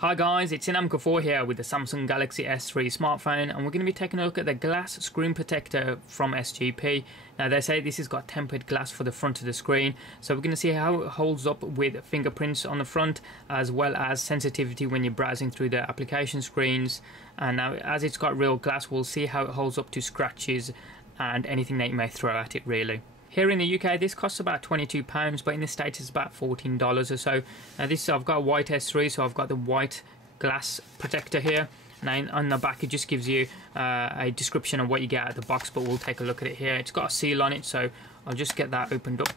Hi guys, it's unbox here with the Samsung Galaxy S3 smartphone, and we're going to be taking a look at the glass screen protector from SGP. Now they say this has got tempered glass for the front of the screen, so we're going to see how it holds up with fingerprints on the front as well as sensitivity when you're browsing through the application screens. And now as it's got real glass, we'll see how it holds up to scratches and anything that you may throw at it really. Here in the UK this costs about £22, but in the States it's about $14 or so. Now this, I've got a white S3, so I've got the white glass protector here. Now on the back it just gives you a description of what you get out of the box, but we'll take a look at it here. It's got a seal on it, so I'll just get that opened up.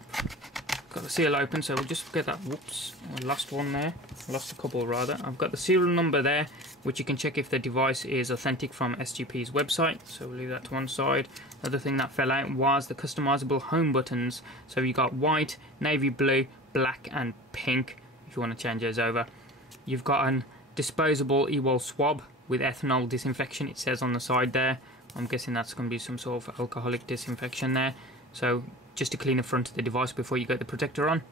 Got the seal open, so we'll just get that. Whoops, I lost one there. I lost a couple rather. I've got the serial number there, which you can check if the device is authentic from SGP's website, so we'll leave that to one side. Another thing that fell out was the customizable home buttons. So you got white, navy blue, black and pink if you want to change those over. You've got an disposable e-wall swab with ethanol disinfection, it says on the side there. I'm guessing that's going to be some sort of alcoholic disinfection there, so just to clean the front of the device before you get the protector on.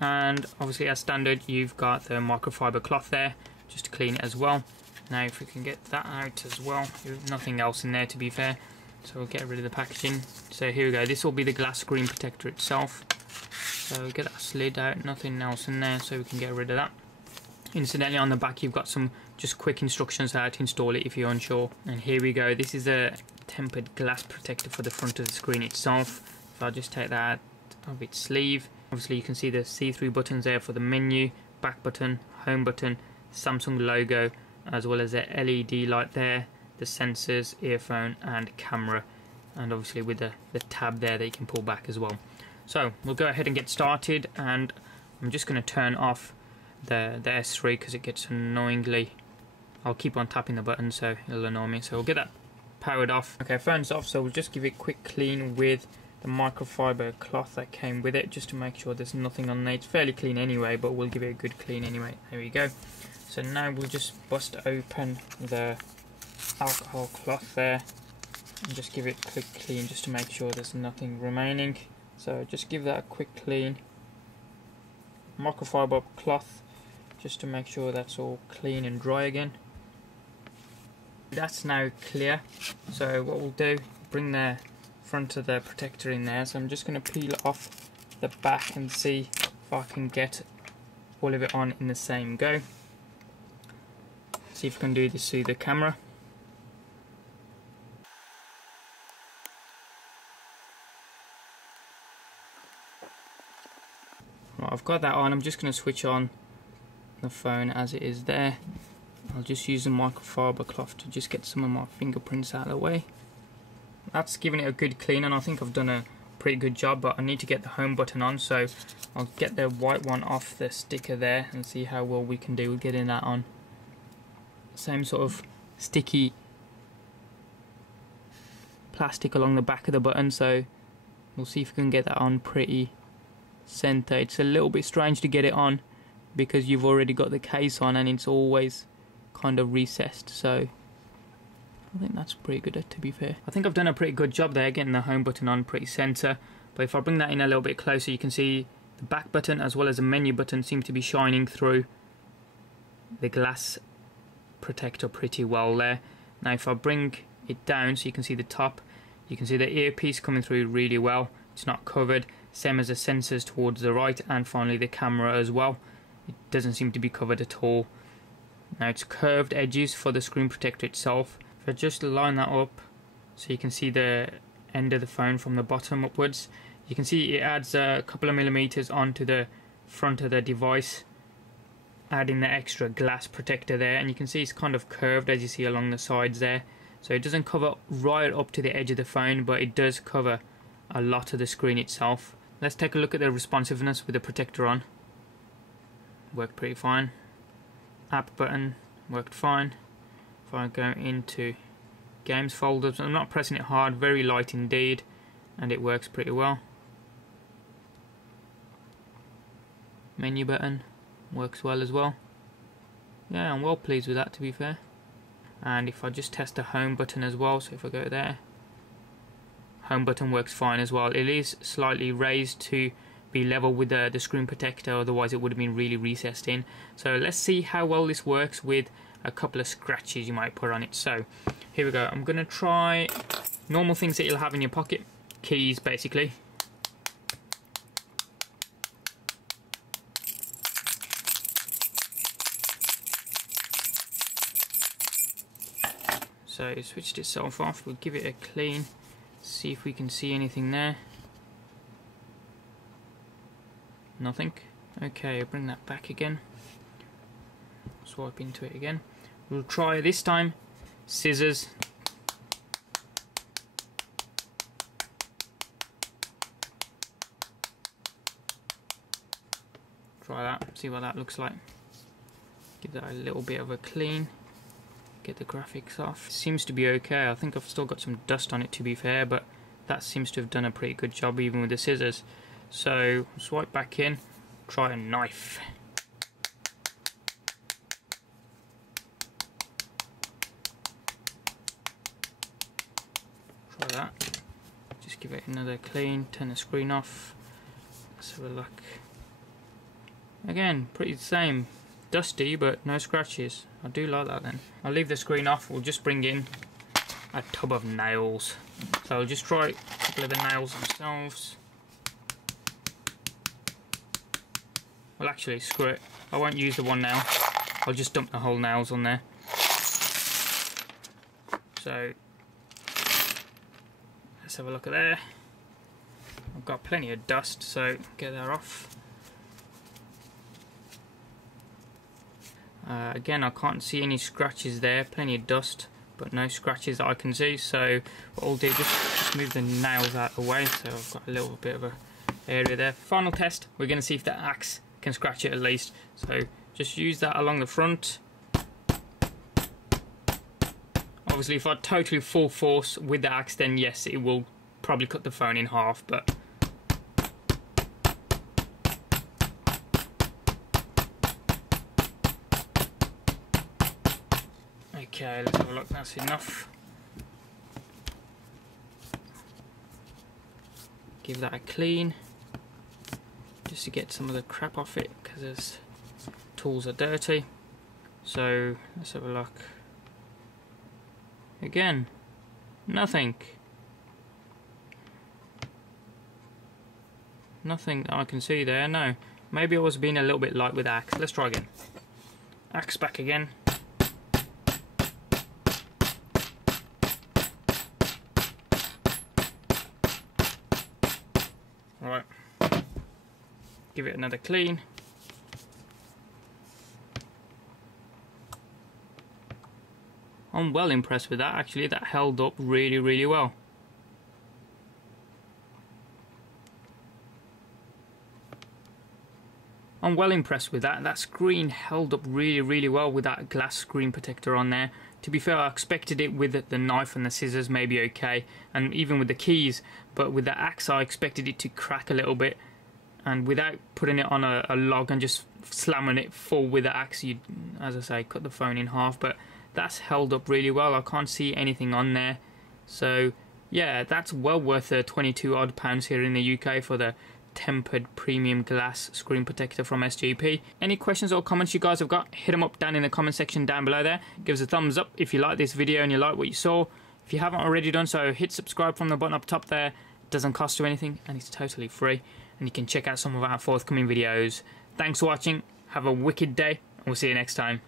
And obviously as standard you've got the microfiber cloth there just to clean it as well. Now if we can get that out as well, there's nothing else in there to be fair, so we'll get rid of the packaging. So here we go, this will be the glass screen protector itself. So get that slid out, nothing else in there, so we can get rid of that. Incidentally on the back you've got some just quick instructions how to install it if you're unsure. And here we go, this is a tempered glass protector for the front of the screen itself. If I just take that out of its sleeve, obviously you can see the see-through buttons there for the menu, back button, home button, Samsung logo, as well as the LED light there, the sensors, earphone and camera, and obviously with the tab there that you can pull back as well. So we'll go ahead and get started, and I'm just going to turn off the S3 because it gets annoyingly, I'll keep on tapping the button so it'll annoy me. So we'll get that powered off. Okay, phone's off, so we'll just give it a quick clean with the microfiber cloth that came with it, just to make sure there's nothing on there. It's fairly clean anyway, but we'll give it a good clean anyway. There we go. So now we'll just bust open the alcohol cloth there and just give it a quick clean just to make sure there's nothing remaining. So just give that a quick clean. Microfiber cloth just to make sure that's all clean and dry again. That's now clear, so what we'll do, bring the front of the protector in there. So I'm just going to peel off the back and see if I can get all of it on in the same go. See if I can do this through the camera. Right, I've got that on. I'm just going to switch on the phone as it is there. I'll just use the microfiber cloth to just get some of my fingerprints out of the way. That's giving it a good clean, and I think I've done a pretty good job, but I need to get the home button on, so I'll get the white one off the sticker there and see how well we can do with getting that on. Same sort of sticky plastic along the back of the button, so we'll see if we can get that on pretty center. It's a little bit strange to get it on because you've already got the case on and it's always kind of recessed, so I think that's pretty good to be fair. I think I've done a pretty good job there getting the home button on pretty center, but if I bring that in a little bit closer you can see the back button as well as the menu button seem to be shining through the glass protector pretty well there. Now if I bring it down so you can see the top, you can see the earpiece coming through really well, it's not covered, same as the sensors towards the right, and finally the camera as well, it doesn't seem to be covered at all. Now it's curved edges for the screen protector itself. If I just line that up so you can see the end of the phone from the bottom upwards, you can see it adds a couple of millimeters onto the front of the device, adding the extra glass protector there, and you can see it's kind of curved as you see along the sides there. So it doesn't cover right up to the edge of the phone, but it does cover a lot of the screen itself. Let's take a look at the responsiveness with the protector on. Worked pretty fine. App button worked fine. If I go into games folders, I'm not pressing it hard, very light indeed, and it works pretty well. Menu button works well as well. Yeah, I'm well pleased with that to be fair. And if I just test the home button as well, so if I go there, home button works fine as well. It is slightly raised to be level with the screen protector, otherwise it would have been really recessed in. So let's see how well this works with a couple of scratches you might put on it. So here we go. I'm going to try normal things that you'll have in your pocket, keys basically. So it switched itself off. We'll give it a clean, see if we can see anything there. Nothing. Okay, I'll bring that back again. Swipe into it again. We'll try this time scissors. Try that, see what that looks like. Give that a little bit of a clean. Get the graphics off. Seems to be okay. I think I've still got some dust on it, to be fair, but that seems to have done a pretty good job even with the scissors. So swipe back in, try a knife. Try that. Just give it another clean, turn the screen off. Let's have a look. Again, pretty the same. Dusty, but no scratches. I do like that then. I'll leave the screen off. We'll just bring in a tub of nails. So I'll just try a couple of the nails themselves. Well, actually, screw it. I won't use the one nail. I'll just dump the whole nails on there. So let's have a look at there. I've got plenty of dust, so get that off. Again, I can't see any scratches there, plenty of dust, but no scratches that I can see. So what I'll do, just move the nails out of the way, so I've got a little bit of a area there. Final test, we're going to see if the axe can scratch it at least. So just use that along the front. Obviously, if I totally full force with the axe, then yes, it will probably cut the phone in half, but okay, let's have a look. That's enough. Give that a clean, just to get some of the crap off it, because those tools are dirty. So let's have a look. Again, nothing. Nothing that I can see there, no. Maybe I was being a little bit light with axe. Let's try again. Axe back again. Alright. Give it another clean. I'm well impressed with that, actually. That held up really, really well. I'm well impressed with that. That screen held up really, really well with that glass screen protector on there. To be fair, I expected it with the knife and the scissors maybe okay, and even with the keys, but with the axe I expected it to crack a little bit, and without putting it on a log and just slamming it full with the axe, you'd, as I say, cut the phone in half. But that's held up really well. I can't see anything on there. So yeah, that's well worth the 22 odd pounds here in the UK for the tempered premium glass screen protector from SGP. Any questions or comments you guys have got, hit them up down in the comment section down below there. Give us a thumbs up if you like this video and you like what you saw. If you haven't already done so, hit subscribe from the button up top there. It doesn't cost you anything and it's totally free, and you can check out some of our forthcoming videos. Thanks for watching, have a wicked day, and we'll see you next time.